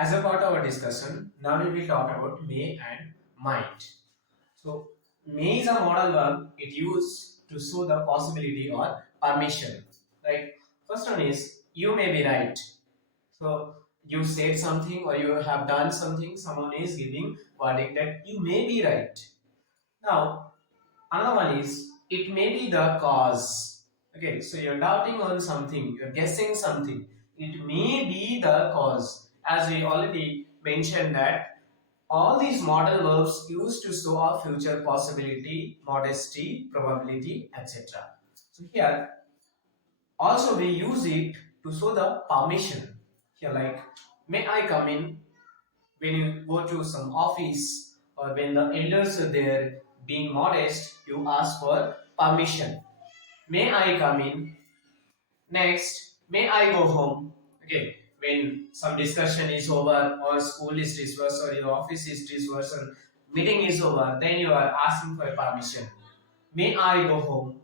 As a part of our discussion, now we will talk about may and might. So, may is a modal verb. It used to show the possibility or permission. Like first one is you may be right. So you said something or you have done something. Someone is giving verdict that you may be right. Now another one is it may be the cause. Okay, so you're doubting on something. You're guessing something. It may be the cause. As we already mentioned that all these modal verbs used to show a future possibility, modesty, probability, etc. So here also we use it to show the permission. Here like may I come in? When you go to some office or when the elders are there being modest, you ask for permission. May I come in? Next, may I go home? Okay, when some discussion is over or school is dispersed or your office is dispersed or meeting is over, then you are asking for permission. May I go home?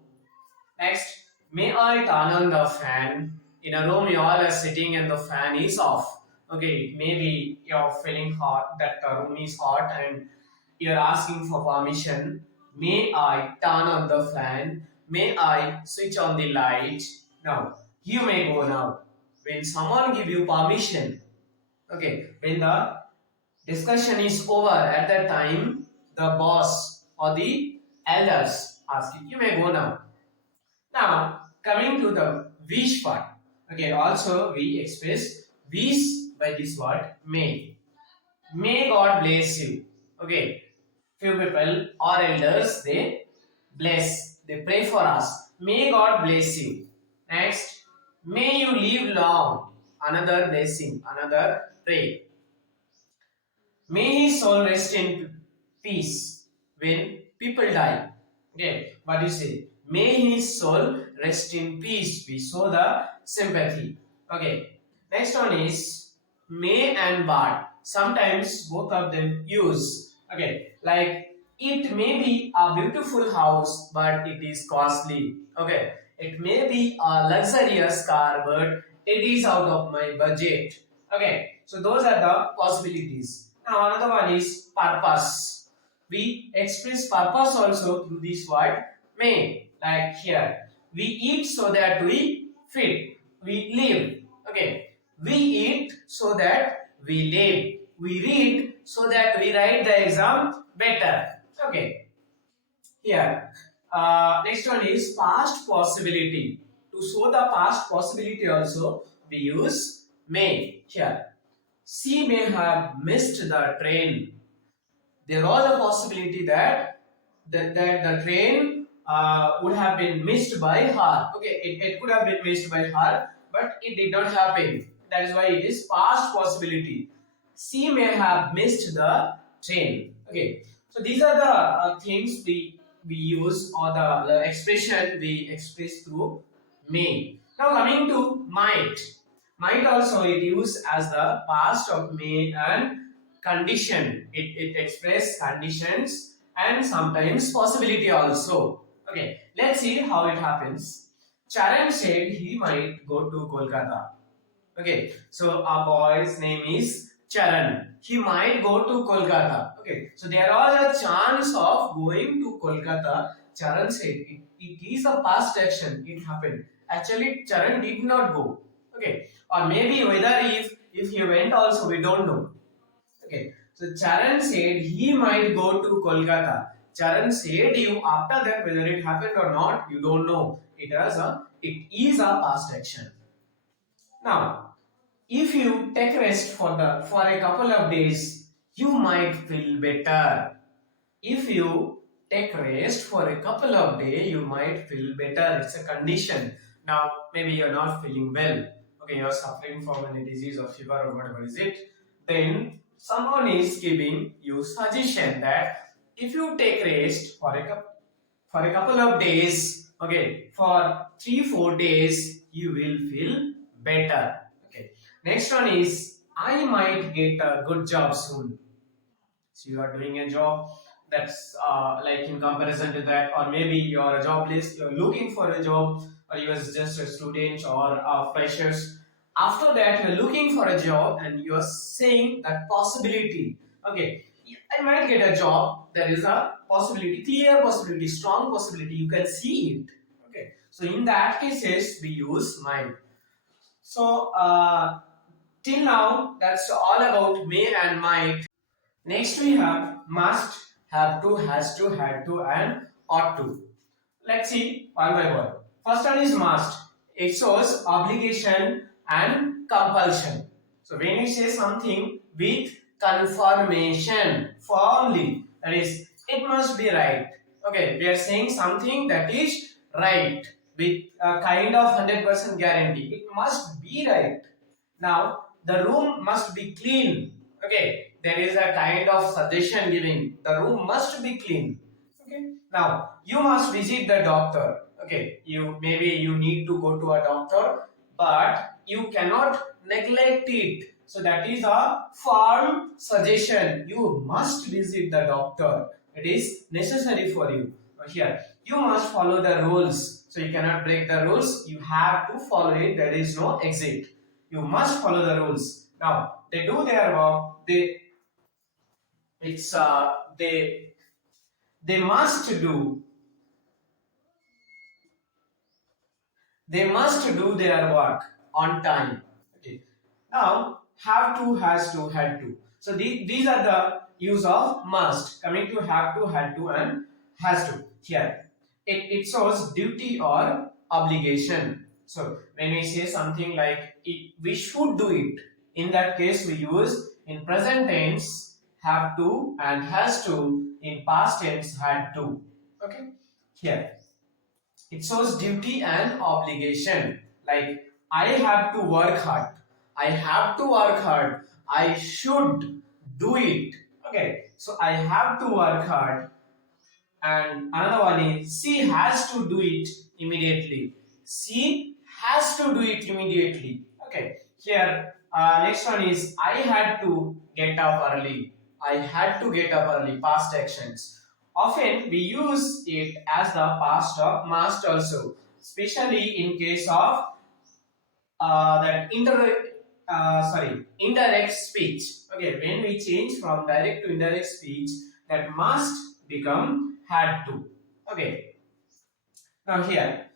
Next, may I turn on the fan? In a room you all are sitting and the fan is off. Okay, maybe you're feeling hot, that the room is hot and you're asking for permission. May I turn on the fan? May I switch on the light? Now, you may go now. When someone give you permission, okay, when the discussion is over at that time, the boss or the elders ask you may go now. Now, coming to the wish part. Okay, also we express wish by this word may. May God bless you. Okay, few people or elders they bless, they pray for us. May God bless you. Next, may you live long. Another blessing, another pray. May his soul rest in peace when people die. Okay, what do you say? May his soul rest in peace. We show the sympathy. Okay, next one is may and but. Sometimes both of them use. Okay, like it may be a beautiful house, but it is costly. Okay, it may be a luxurious car, but it is out of my budget. Okay, so those are the possibilities. Now another one is purpose. We express purpose also through this word may. Like here, we eat so that we feed, we live. Okay, we eat so that we live. We read so that we write the exam better. Okay, here. Next one is past possibility. To show the past possibility also, we use may here. She may have missed the train. There was a possibility that the train would have been missed by her. Okay, it could have been missed by her, but it did not happen. That is why it is past possibility. She may have missed the train. Okay, so these are the things we use or the expression we express through may. Now coming to might. Might also it used as the past of may and condition. It express conditions and sometimes possibility also. Okay, let's see how it happens. Charan said he might go to Kolkata. Okay, so our boy's name is Charan. He might go to Kolkata. Okay, so there was a chance of going to Kolkata. Charan said it is a past action. It happened. Actually, Charan did not go. Okay, or maybe whether if he went also we don't know. Okay, so Charan said he might go to Kolkata. Charan said you after that whether it happened or not you don't know. It is a past action. Now, if you take rest for a couple of days, you might feel better. If you take rest for a couple of days, you might feel better. It's a condition. Now, maybe you're not feeling well. Okay, you're suffering from any disease or fever or whatever is it. Then someone is giving you suggestion that if you take rest for a couple of days, okay, for 3-4 days, you will feel better. Okay. Next one is I might get a good job soon. So you are doing a job that's like in comparison to that, or maybe you are a jobless, you're looking for a job, or you are just a student or a freshers. After that, you're looking for a job and you're saying that possibility. Okay, I might get a job. There is a possibility, clear possibility, strong possibility. You can see it. Okay, so in that cases, we use might. So, till now, that's all about may and might. Next, we have must, have to, has to, had to, and ought to. Let's see one by one. First one is must. It shows obligation and compulsion. So when we say something with confirmation, firmly, that is, it must be right. Okay, we are saying something that is right with a kind of 100% guarantee. It must be right. Now, the room must be clean. Okay, there is a kind of suggestion giving. The room must be clean. Okay. Now, you must visit the doctor. Okay, you need to go to a doctor, but you cannot neglect it. So that is a firm suggestion. You must visit the doctor. It is necessary for you. Here, you must follow the rules. So you cannot break the rules. You have to follow it. There is no exit. You must follow the rules. Now, they do their work. It's they must do they must do their work on time. Okay. Now, have to, has to, had to. So these are the use of must. Coming to have to, had to, and has to. Here, it shows duty or obligation. So when we say something like we should do it, in that case we use in present tense have to and has to, in past tense had to. Okay. Here, it shows duty and obligation. Like, I have to work hard. I have to work hard. I should do it. Okay, so I have to work hard. And another one is she has to do it immediately. She has to do it immediately. Okay, here next one is I had to get up early. I had to get up early. Past actions. Often we use it as the past of must also, especially in case of that indirect speech. Okay, when we change from direct to indirect speech, that must become had to. Okay, now here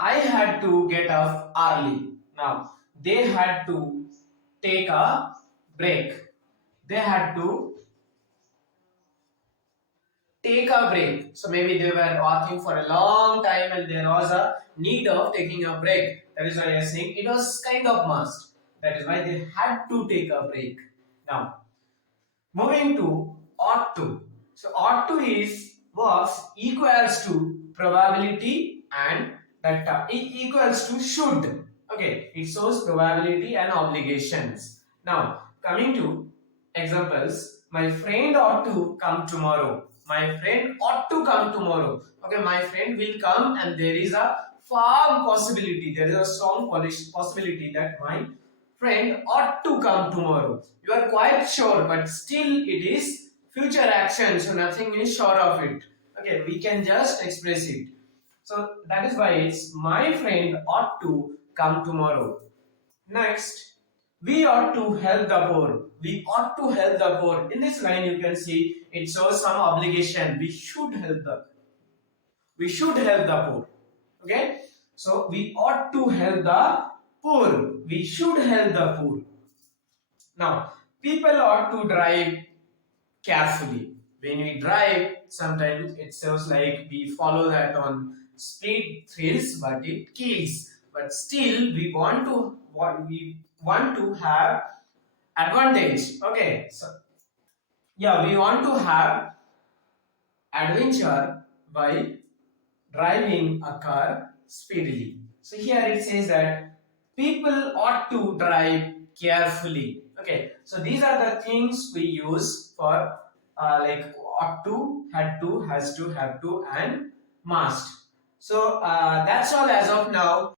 I had to get up early. Now they had to take a break. They had to take a break. So maybe they were working for a long time and there was a need of taking a break. That is why I am saying it was kind of must. That is why they had to take a break. Now, moving to ought to. So ought to is works equals to probability and that equals to should. Okay, it shows probability and obligations. Now, coming to examples, my friend ought to come tomorrow. My friend ought to come tomorrow. Okay, my friend will come and there is a firm possibility, there is a strong possibility that my friend ought to come tomorrow. You are quite sure, but still it is future action, so nothing is sure of it. Okay, we can just express it. So that is why it's my friend ought to come tomorrow. Next, we ought to help the poor. We ought to help the poor. In this line, you can see it shows some obligation. We should help the poor. Okay, so we ought to help the poor. We should help the poor. Now, people ought to drive carefully. When we drive, sometimes it sounds like we follow that on speed thrills, but it kills. But still, we want to have advantage. Okay, so yeah, we want to have adventure by driving a car speedily. So here it says that people ought to drive carefully. Okay, so these are the things we use for like ought to, had to, has to, have to, and must. So that's all as of now.